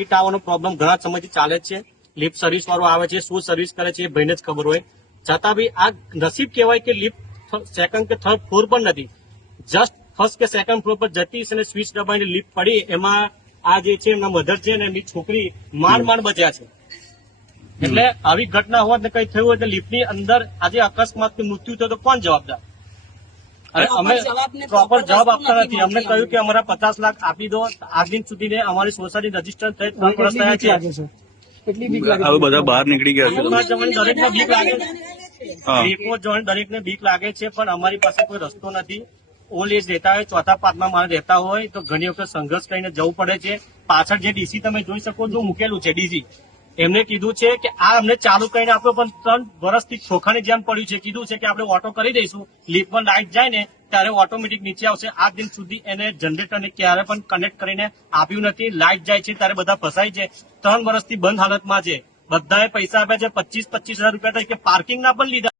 Lit આવવાનો problem ઘણા સમયથી ચાલે જ છે. લિફ્ટ સર્વિસ વાળો આવે છે, શું સર્વિસ કરે છે એ ભાઈને જ ખબર હોય. છતાં બી આ નસીબ કહેવાય કે લિફ્ટ સેકન્ડ કે થર્ડ ફ્લોર પર નથી, જસ્ટ ફર્સ્ટ કે સેકન્ડ ફ્લોર પર જતી અને સ્વિચ દબાઈને લિફ્ટ પડી. એમાં આ જે છે એમના મધર છે ને એમની છોકરી માંડ બચ્યા છે. એટલે આવી ઘટના હોવા ને કઈ થયું હોય તો લિફ્ટની અંદર આજે અકસ્માતનું મૃત્યુ થયું તો કોણ જવાબદાર? અને અમે પ્રોપર જવાબ આપતા નથી. અમને કહ્યું કે અમારા 50 લાખ આપી દો. આજ દિન સુધી અમારી સોસાયટી રજીસ્ટર થઈ 3 વર્ષ થયા છે. હવે બધા બહાર નીકળી ગયા છે. દરેકને બીક લાગે છે, દરેકને બીક લાગે છે, પણ અમારી પાસે કોઈ રસ્તો નથી. ઓલ્ડ એજ રહેતા હોય, ચોથા પાંચમા માણસ રહેતા હોય તો ઘણી વખત સંઘર્ષ કરીને જવું પડે છે. પાછળ જે ડીસી તમે જોઈ શકો છો મૂકેલું છે ડીસી, એમને કીધું છે કે આ અમને ચાલુ કરીને આપ્યો, પણ 3 વર્ષથી ખોખાની જેમ પડ્યું છે. કીધું છે કે આપણે ઓટો કરી દઈશું, લિફ્ટમાં લાઇટ જાય ને ત્યારે ઓટોમેટિક નીચે આવશે. આજ દિન સુધી એને જનરેટરને ક્યારે પણ કનેક્ટ કરીને આપ્યું નથી. લાઇટ જાય છે ત્યારે બધા ફસાય છે. 3 વર્ષથી બંધ હાલતમાં છે. બધાએ પૈસા આપ્યા છે, 25,000 રૂપિયા તરીકે પાર્કિંગના પણ લીધા.